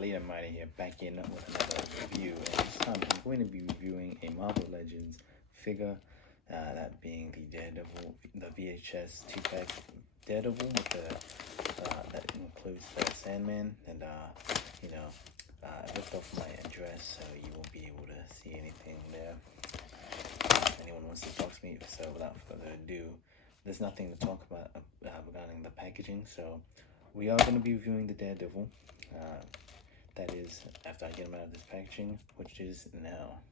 Leader Mighty here, back in with another review. And this time I'm going to be reviewing a Marvel Legends figure, that being the Daredevil, the VHS 2-pack Daredevil with the that includes the Sandman, and I ripped off my address so you won't be able to see anything there. If anyone wants to talk to me, so without further ado, there's nothing to talk about regarding the packaging. So we are going to be reviewing the Daredevil. That is after I get him out of this packaging, which is now.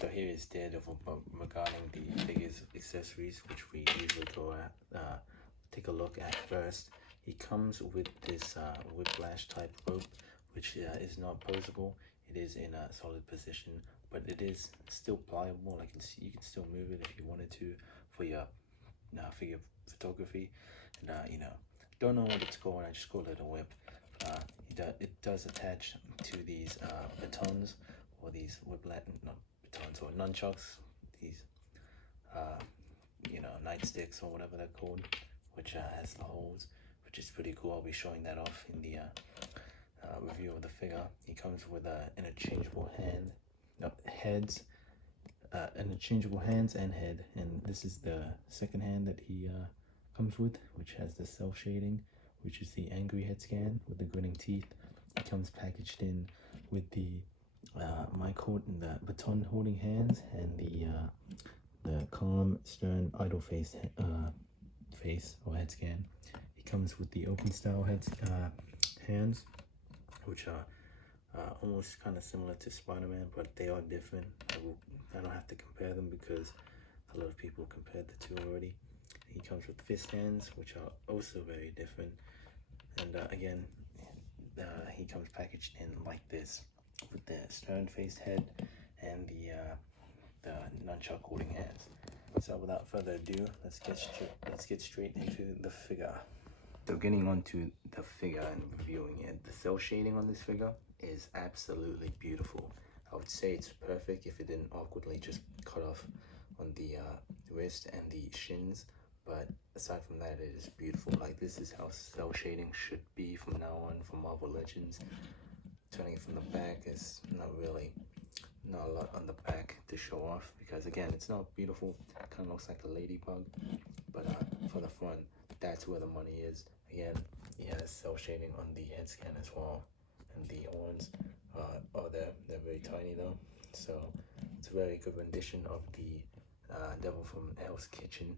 So here is Daredevil, but regarding the figures accessories, which we usually go at, take a look at first. He comes with this whiplash type rope, which is not posable. It is in a solid position, but it is still pliable. Like you can still move it if you wanted to for your figure photography. And don't know what it's called. I just call it a whip. It does attach to these batons, or these batons or nunchucks, these nightsticks or whatever they're called, which has the holes, which is pretty cool. I'll be showing that off in the review of the figure. He comes with interchangeable interchangeable hands and head, and this is the second hand that he comes with, which has the cell shading, which is the angry head scan with the grinning teeth. It comes packaged in with the the baton holding hands, and the calm, stern, idle face or head scan. It comes with the open style hands, which are almost kind of similar to Spider-Man, but they are different. I don't have to compare them because a lot of people compared the two already. He comes with fist hands, which are also very different. And again, he comes packaged in like this, with the stern-faced head and the nunchuck holding hands. So without further ado, let's get straight into the figure. So getting onto the figure and reviewing it, the cell shading on this figure is absolutely beautiful. I would say it's perfect if it didn't awkwardly just cut off on the wrist and the shins. But aside from that, it is beautiful. Like, this is how cell shading should be from now on for Marvel Legends. Turning it from the back is not a lot on the back to show off, because again, it's not beautiful. It kind of looks like a ladybug. But for the front, that's where the money is. Again, he has cell shading on the head scan as well, and the horns they're very tiny though. So it's a very good rendition of the Devil from Hell's Kitchen.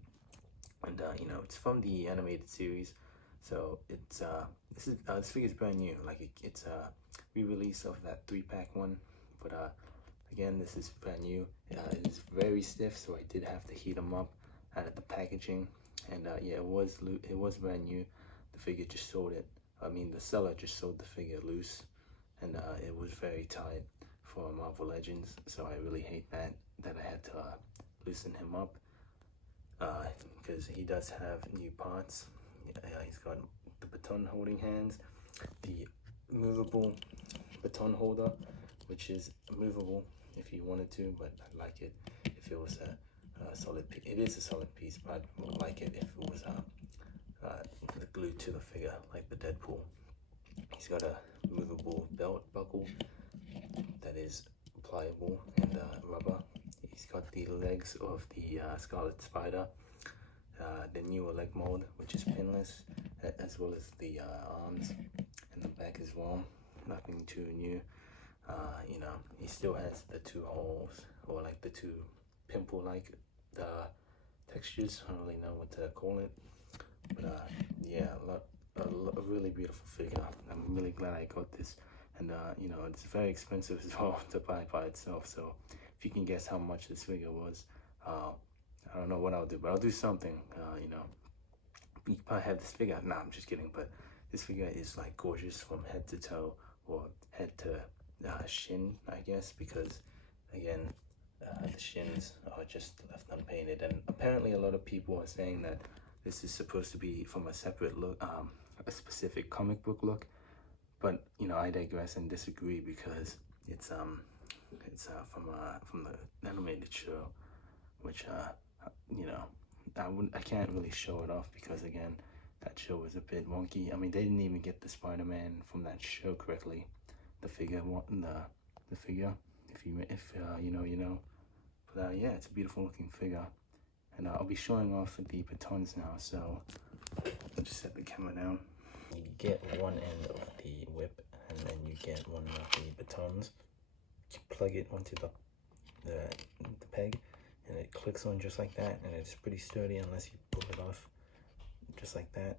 And it's from the animated series, so it's this figure is brand new. Like it's a re-release of that 3-pack one, but again, this is brand new. It is very stiff, so I did have to heat them up out of the packaging. And yeah, it was brand new. The figure just sold it. I mean, the seller just sold the figure loose, and it was very tight for Marvel Legends. So I really hate that I had to loosen him up. Because he does have new parts. He's got the baton holding hands, the movable baton holder, which is movable if you wanted to, but I like it if it was a solid piece. It is a solid piece, but I would like it if it was glued to the figure, like the Deadpool. He's got a movable belt buckle that is pliable and rubber. He's got the legs of the Scarlet Spider, the newer leg mold, which is pinless, as well as the arms and the back as well. Nothing too new. He still has the 2 holes, or like the 2 pimple-like textures. I don't really know what to call it, but yeah, a really beautiful figure. I'm really glad I got this, and it's very expensive as well to buy by itself. So if you can guess how much this figure was, I don't know what I'll do, but I'll do something. You probably have this figure. Nah, I'm just kidding. But this figure is like gorgeous from head to toe, or head to shin, I guess, because again, the shins are just left unpainted. And apparently, a lot of people are saying that this is supposed to be from a separate look, a specific comic book look. But I digress and disagree, because it's from the animated show, which I can't really show it off, because again, That show was a bit wonky. I mean, they didn't even get the Spider-Man from that show correctly. The figure, the figure. If you know, you know. But yeah, it's a beautiful looking figure. And I'll be showing off the batons now. So I'll just set the camera down. You get one end of the whip, and then you get one of the batons. You plug it onto the peg, and it clicks on just like that, and it's pretty sturdy unless you pull it off just like that.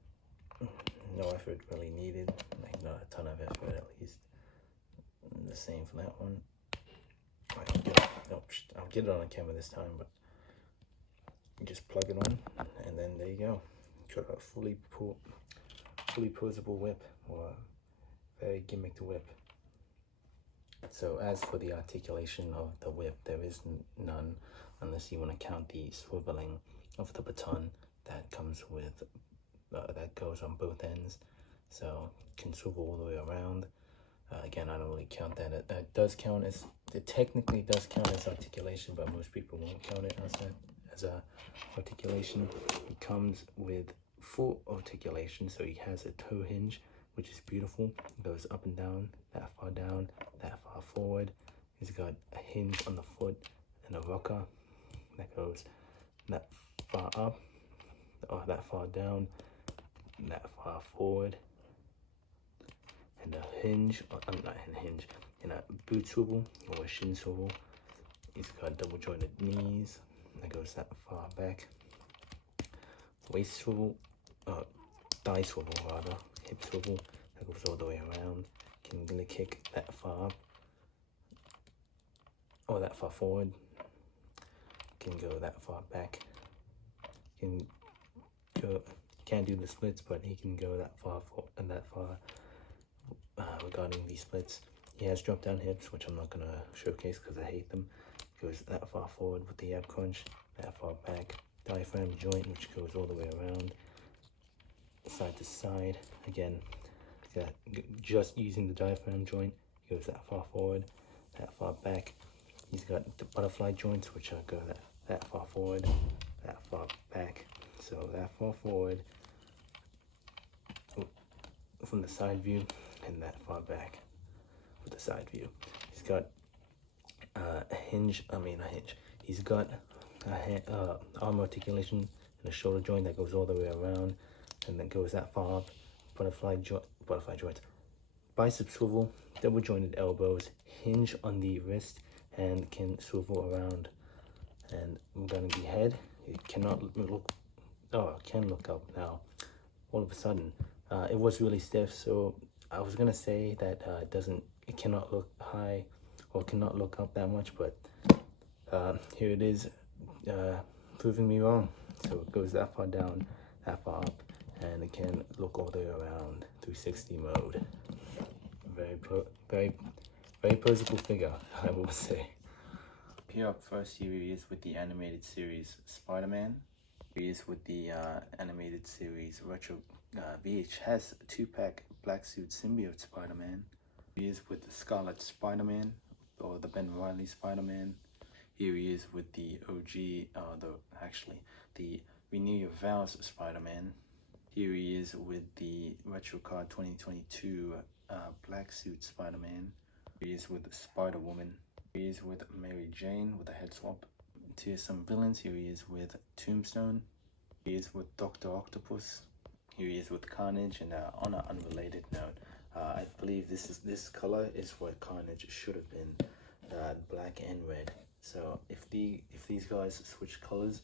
No effort really needed, like not a ton of effort at least. And the same for that one. I'll get it on camera this time, but you just plug it on, and then there you go. You got a fully posable whip, or a very gimmicked whip. So as for the articulation of the whip, there is none unless you want to count the swiveling of the baton that comes with, that goes on both ends. So it can swivel all the way around. Again, I don't really count that. It does count as, it technically does count as articulation, but most people won't count it as a articulation. It comes with full articulation, so he has a toe hinge, which is beautiful. It goes up and down, that far forward. He's got a hinge on the foot and a rocker that goes that far up, or that far down, and that far forward. And a hinge, not a hinge, and a boot swivel or a shin swivel. He's got double jointed knees that goes that far back. Waist swivel, thigh swivel rather, hip swivel that goes all the way around. Can really kick that far up or that far forward. Can go that far back. Can't do the splits, but he can go that far and that far. Regarding these splits, he has drop down hips, which I'm not gonna showcase because I hate them. Goes that far forward with the ab crunch, that far back. Diaphragm joint, which goes all the way around, side to side. Again, just using the diaphragm joint, goes that far forward, that far back. He's got the butterfly joints, which go that far forward, that far back. So that far forward from the side view, and that far back with the side view. He's got a hinge. He's got a arm articulation and a shoulder joint that goes all the way around, and then goes that far up. Butterfly joints, bicep swivel, double jointed elbows, hinge on the wrist, and can swivel around. And regarding the head, it cannot look. Oh, it can look up now. All of a sudden, it was really stiff, so I was gonna say that it cannot look high or cannot look up that much, but here it is, proving me wrong. So it goes that far down, that far up, and it can look all the way around, 360 mode. Very posable figure, I will say. Here up first, here he is with the animated series Spider-Man. He is with the animated series retro VHS 2-pack black suit symbiote Spider-Man. He is with the Scarlet Spider-Man, or the Ben Reilly Spider-Man. Here he is with the OG, the Renew Your Vows Spider-Man. Here he is with the Retro Card 2022 black suit Spider-Man. He is with Spider-Woman. He is with Mary Jane with a head swap. To some villains, here he is with Tombstone. He is with Dr. Octopus. Here he is with Carnage. And on an unrelated note, I believe this color is what Carnage should have been, black and red. So if these guys switch colors,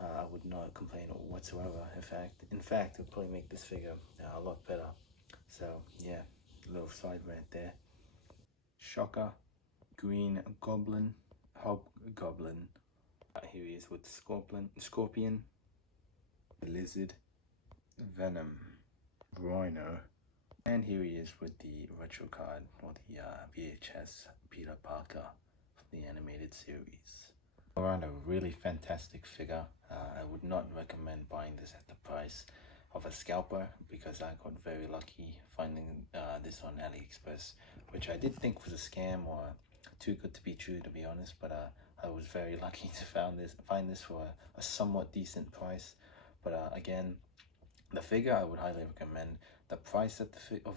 I would not complain whatsoever. In fact, it would probably make this figure a lot better. So yeah, a little side rant there. Shocker, Green Goblin, Hobgoblin. Here he is with Scorpion, Lizard, Venom, Rhino, and here he is with the retro card, or the VHS Peter Parker from the animated series. All around a really fantastic figure. I would not recommend buying this at the price of a scalper, because I got very lucky finding this on AliExpress, which I did think was a scam or too good to be true, to be honest, but I was very lucky to find this for a somewhat decent price. But again, The figure I would highly recommend. The price of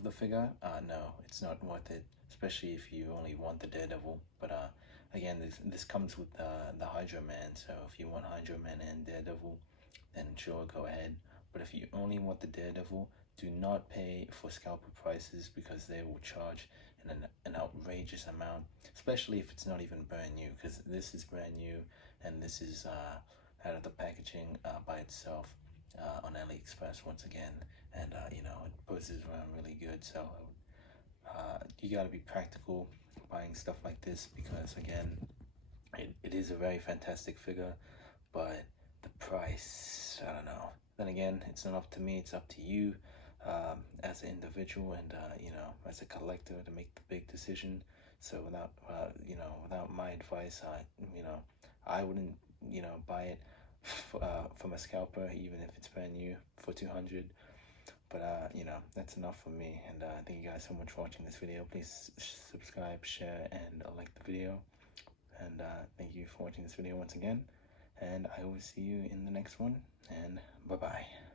the figure, no, it's not worth it, especially if you only want the Daredevil. But again, this comes with the Hydra Man, so if you want Hydra Man and Daredevil, then sure, go ahead. But if you only want the Daredevil, do not pay for scalper prices, because they will charge an outrageous amount, especially if it's not even brand new, because this is brand new, and this is out of the packaging by itself on AliExpress once again, and you know, it poses around really good. So you got to be practical buying stuff like this, because again, it is a very fantastic figure, but the price, I don't know. Then again, it's not up to me, it's up to you as an individual, and you know, as a collector, to make the big decision. So without you know, without my advice, you know, I wouldn't, you know, buy it from a scalper, even if it's brand new, for 200. But you know, that's enough for me, and thank you guys so much for watching this video. Please subscribe, share, and like the video, and thank you for watching this video once again, and I will see you in the next one, and bye bye.